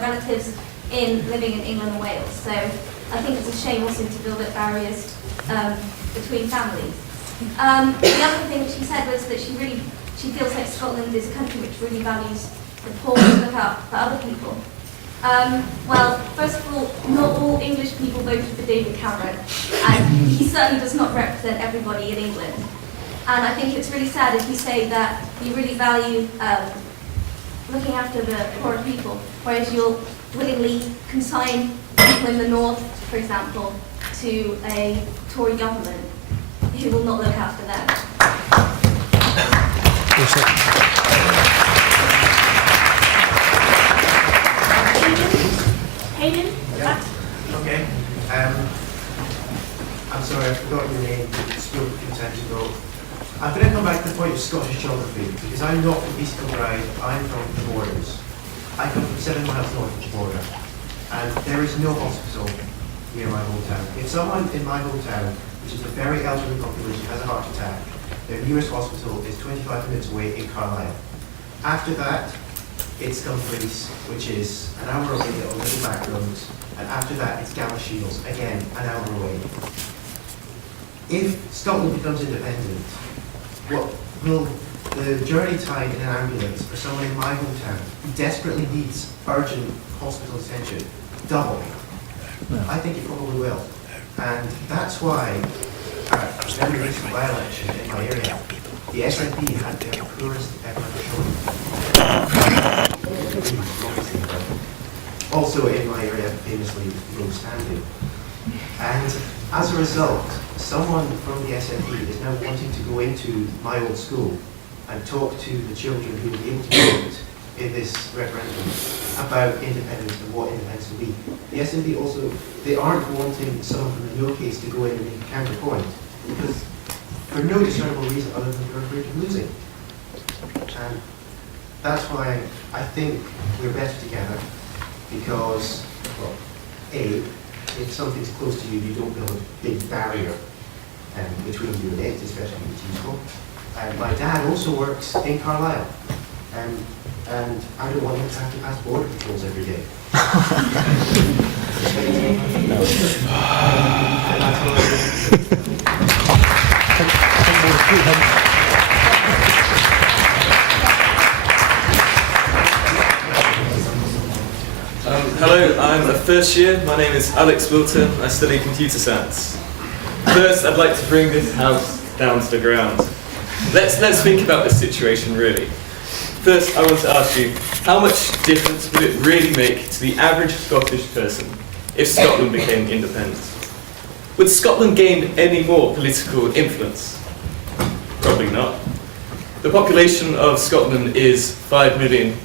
relatives living in England and Wales. So I think it's a shame also to build up barriers between families. The other thing that she said was that she feels like Scotland is a country which really values the poor to look out for other people. Well, first of all, not all English people voted for David Cameron, and he certainly does not represent everybody in England. And I think it's really sad if you say that you really value looking after the poorer people, whereas you'll willingly consign people in the north, for example, to a Tory government who will not look after them. Hayden? Yeah. Okay. I'm sorry, I forgot your name. Spoke a few times ago. I'm going to come back to the point of Scottish geography, because I'm not from East Kilbride, I'm from the borders. I come from 7 miles north of the border, and there is no hospital near my hometown. If someone in my hometown, which is a very elderly population, has a heart attack, their nearest hospital is 25 minutes away in Carlisle. After that, it's Dumfries, which is an hour away on little back roads, and after that it's Galashiels, again an hour away. If Scotland becomes independent, what will the journey time in an ambulance for someone in my hometown who desperately needs urgent hospital attention double? I think it probably will. And that's why at a very recent by-election in my area, the SNP had their poorest ever showing. Also in my area, famously, low standing. And as a result, someone from the SNP is now wanting to go into my old school and talk to the children who will be able to vote in this referendum about independence and what independence will be. The SNP also, they aren't wanting someone from the no case to go in and make a counterpoint, because for no discernible reason other than they're afraid of losing. And that's why I think we're better together, because, well, A, if something's close to you, you don't build a big barrier between you and it, especially if it's useful. And my dad also works in Carlisle, and I don't want him to have to pass border patrols every day. Hello, I'm a first year. My name is Alex Wilton. I study computer science. First, I'd like to bring this house down to the ground. Let's think about this situation really. First, I want to ask you, how much difference would it really make to the average Scottish person if Scotland became independent? Would Scotland gain any more political influence? Probably not. The population of Scotland is 5 million.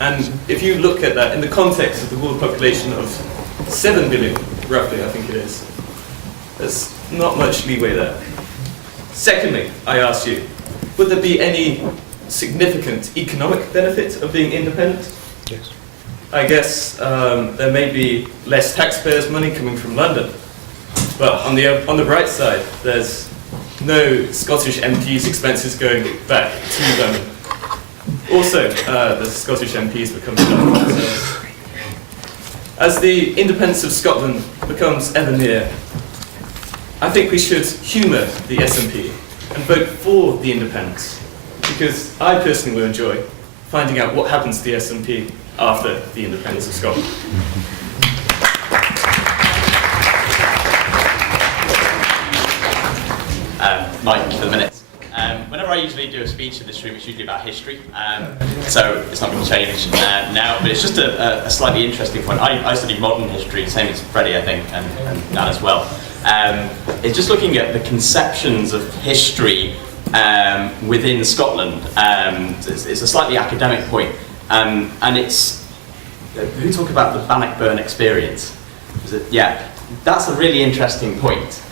And if you look at that in the context of the world population of 7 billion, roughly, I think it is, there's not much leeway there. Secondly, I ask you, would there be any significant economic benefit of being independent? Yes. I guess there may be less taxpayers' money coming from London, but on the bright side, there's no Scottish MPs' expenses going back to London. Also, the Scottish MPs become Scotland themselves. As the independence of Scotland becomes ever near, I think we should humour the SNP and vote for the independence, because I personally will enjoy finding out what happens to the SNP after the independence of Scotland. Mike, for the minutes. Whenever I usually do a speech in this room, it's usually about history, so it's not going to change now, but it's just a slightly interesting point. I study modern history, same as Freddie, I think, and Dan as well. It's just looking at the conceptions of history within Scotland. It's a slightly academic point, and it's, we talk about the Bannockburn experience. Yeah, that's a really interesting point,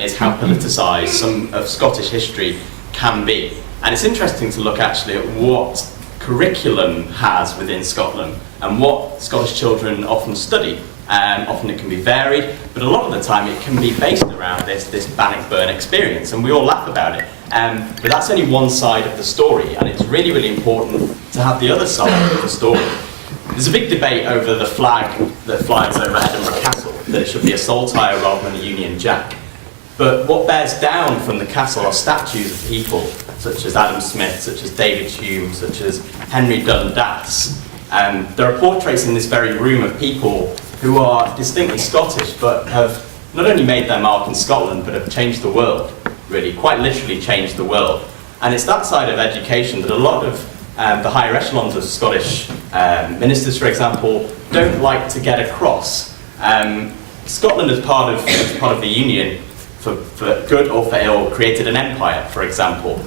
is how politicised some of Scottish history can be. And it's interesting to look actually at what curriculum has within Scotland and what Scottish children often study. Often it can be varied, but a lot of the time it can be based around this Bannockburn experience, and we all laugh about it. But that's only one side of the story, and it's really, really important to have the other side of the story. There's a big debate over the flag that flies over Edinburgh Castle, that it should be a saltire rather than a Union Jack. But what bears down from the castle are statues of people, such as Adam Smith, such as David Hume, such as Henry Dundas. There are portraits in this very room of people who are distinctly Scottish, but have not only made their mark in Scotland, but have changed the world, really, quite literally changed the world. And it's that side of education that a lot of the higher echelons of Scottish ministers, for example, don't like to get across. Scotland, as part of the Union, for good or for ill, created an empire, for example,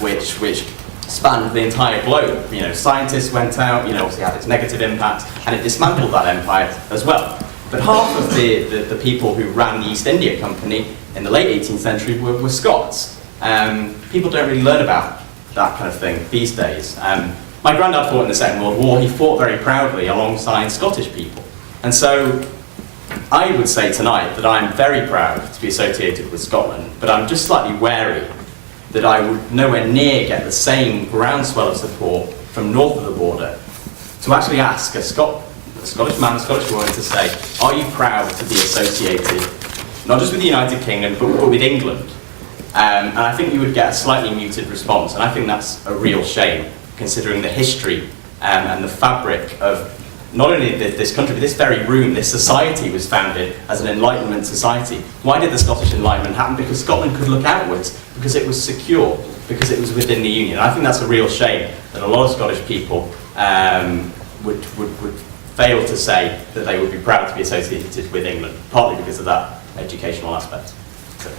which spanned the entire globe. You know, scientists went out, you know, obviously had its negative impact, and it dismantled that empire as well. But half of the people who ran the East India Company in the late 18th century were Scots. People don't really learn about that kind of thing these days. My granddad fought in the Second World War. He fought very proudly alongside Scottish people. And so I would say tonight that I'm very proud to be associated with Scotland, but I'm just slightly wary that I would nowhere near get the same groundswell of support from north of the border to actually ask a Scottish man, a Scottish woman to say, are you proud to be associated, not just with the United Kingdom, but with England? And I think you would get a slightly muted response, and I think that's a real shame, considering the history and the fabric of not only this country, but this very room, this society was founded as an Enlightenment society. Why did the Scottish Enlightenment happen? Because Scotland could look outwards, because it was secure, because it was within the Union. I think that's a real shame that a lot of Scottish people would fail to say that they would be proud to be associated with England, partly because of that educational aspect. So.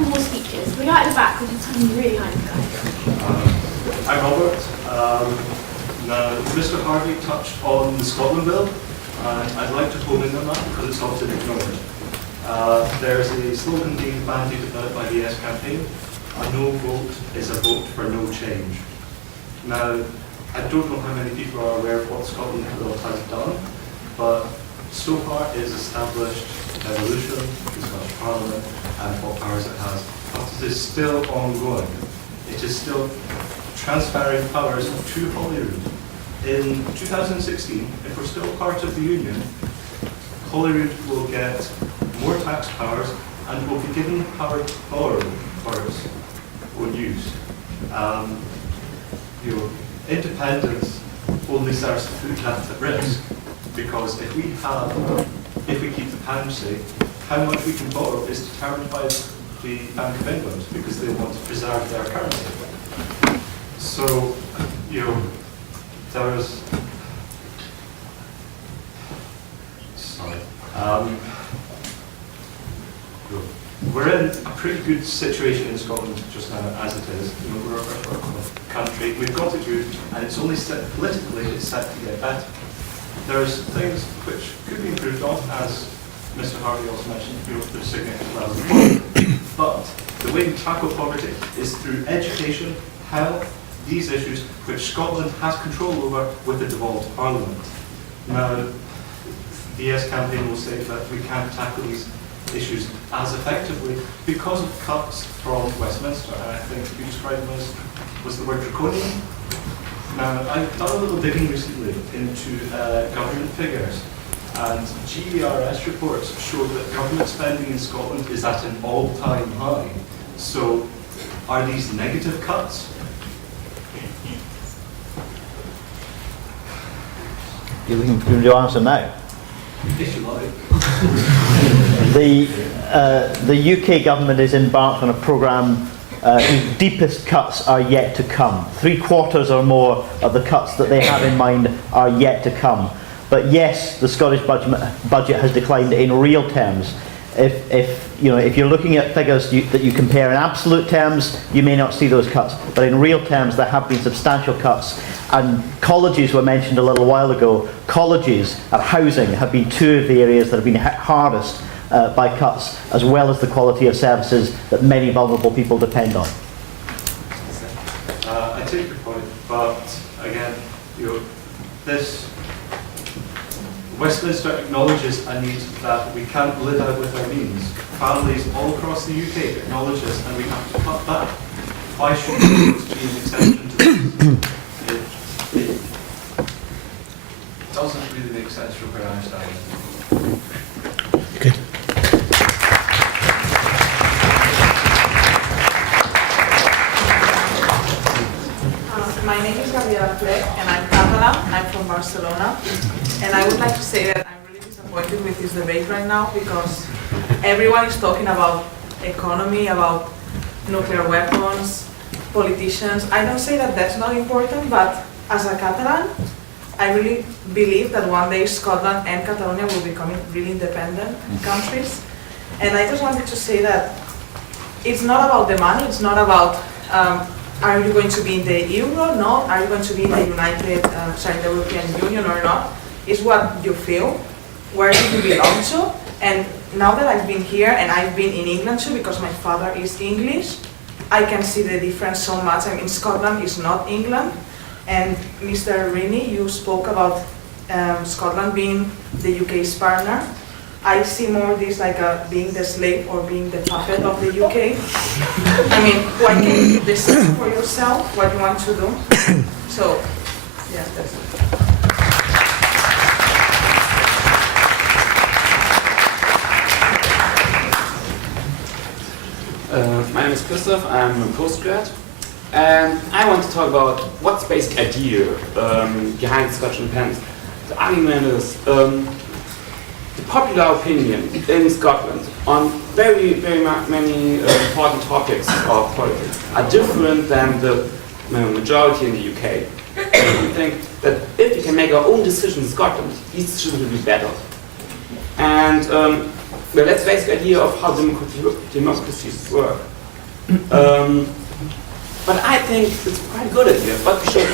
More speeches. The guy at the back was just telling me really high. I'm Robert. Now, Mr. Harvie touched on the Scotland Bill, and I'd like to hone in on that because it's often ignored. There's a slogan being bandied about by the Yes campaign: a no vote is a vote for no change. Now, I don't know how many people are aware of what Scotland Bill has done, but so far it's established devolution, the Scottish Parliament, and what powers it has. But it is still ongoing. It is still transferring powers to Holyrood. In 2016, if we're still part of the Union, Holyrood will get more tax powers and will be given the power to borrow for its own use. Independence only serves to put that at risk, because if we keep the pound safe, how much we can borrow is determined by the Bank of England, because they want to preserve their currency. So, there's we're in a pretty good situation in Scotland just now, as it is. We're a country, we've got it good, and it's only politically it's set to get better. There's things which could be improved on, as Mr. Harvie also mentioned, there's significant levels of poverty. But the way we tackle poverty is through education, health, these issues which Scotland has control over with a devolved parliament. Now, the Yes campaign will say that we can't tackle these issues as effectively because of cuts from Westminster, and I think you described them as, was the word draconian? Now, I've done a little digging recently into government figures, and GERS reports show that government spending in Scotland is at an all-time high. So, are these negative cuts? You looking for me to answer now? If you like. The UK government is embarked on a programme whose deepest cuts are yet to come. 3/4 or more of the cuts that they have in mind are yet to come. But yes, the Scottish budget has declined in real terms. If you're looking at figures that you compare in absolute terms, you may not see those cuts. But in real terms, there have been substantial cuts. And colleges were mentioned a little while ago. Colleges and housing have been two of the areas that have been hit hardest by cuts, as well as the quality of services that many vulnerable people depend on. I take your point, but again, this Westminster acknowledges a need that we can't live out with our means. Families all across the UK acknowledge this, and we have to cut back. Why should we be an exception to this? It doesn't really make sense from where I stand. My name is Gabriela Fleck, and I'm Catalan. I'm from Barcelona. And I would like to say that I'm really disappointed with this debate right now because everyone is talking about economy, about nuclear weapons, politicians. I don't say that that's not important, but as a Catalan, I really believe that one day Scotland and Catalonia will become really independent countries. And I just wanted to say that it's not about the money, it's not about are you going to be in the Euro? No. Are you going to be in the the European Union or not? It's what you feel, where do you belong to. And now that I've been here, and I've been in England too, because my father is English, I can see the difference so much. I mean, Scotland is not England. And Mr. Rennie, you spoke about Scotland being the UK's partner. I see more this like being the slave or being the puppet of the UK. I mean, why can't you decide for yourself what you want to do? So, yeah, that's it. My name is Christoph, I'm a postgrad, and I want to talk about what's the basic idea behind Scottish independence. The argument is the popular opinion in Scotland on very many important topics of politics are different than the majority in the UK. We think that if we can make our own decisions in Scotland, these decisions will be better. And well, that's the basic idea of how democracies work. But I think it's quite a good idea, but we should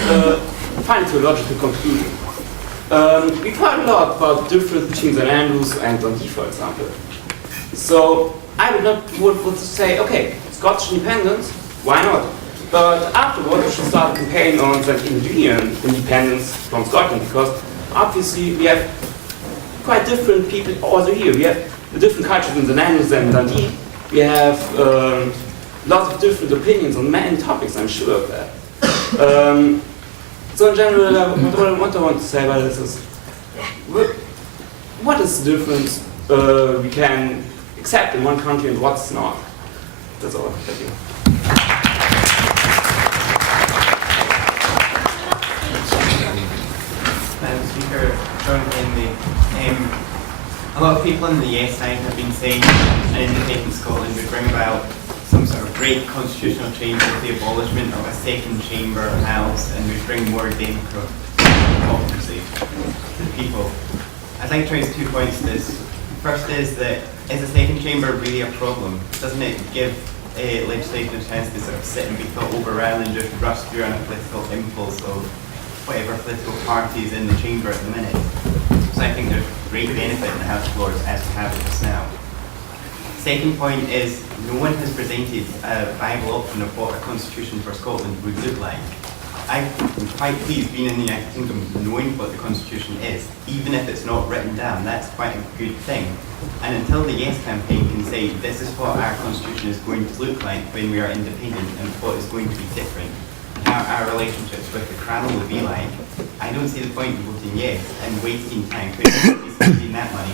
find it to a logical conclusion. We've heard a lot about the difference between St Andrews and Dundee, for example. So I would say, okay, Scottish independence, why not? But afterwards, we should start a campaign on St Andrewian independence from Scotland, because obviously we have quite different people also here. We have the different cultures in St Andrews and Dundee. We have lots of different opinions on many topics, I'm sure of that. So in general, what I want to say about this is, what is the difference we can accept in one country and what's not? That's all. Thank you. Speaker, John Henley. A lot of people on the yes side have been saying an independent Scotland would bring about some sort of great constitutional change with the abolishment of a second chamber of House and would bring more democracy to the people. I'd like to raise 2 points to this. First is that, is a second chamber really a problem? Doesn't it give legislation a chance to sort of sit and be thought over rather than just rush through on a political impulse of whatever political party is in the chamber at the minute? So I think there's great benefit in the House floors as we have it just now. Second point is, no one has presented a viable option of what a constitution for Scotland would look like. I'm quite pleased being in the United Kingdom knowing what the constitution is, even if it's not written down. That's quite a good thing. And until the Yes campaign can say this is what our constitution is going to look like when we are independent and what is going to be different, and how our relationships with the Crown will be like, I don't see the point in voting yes and wasting time putting that money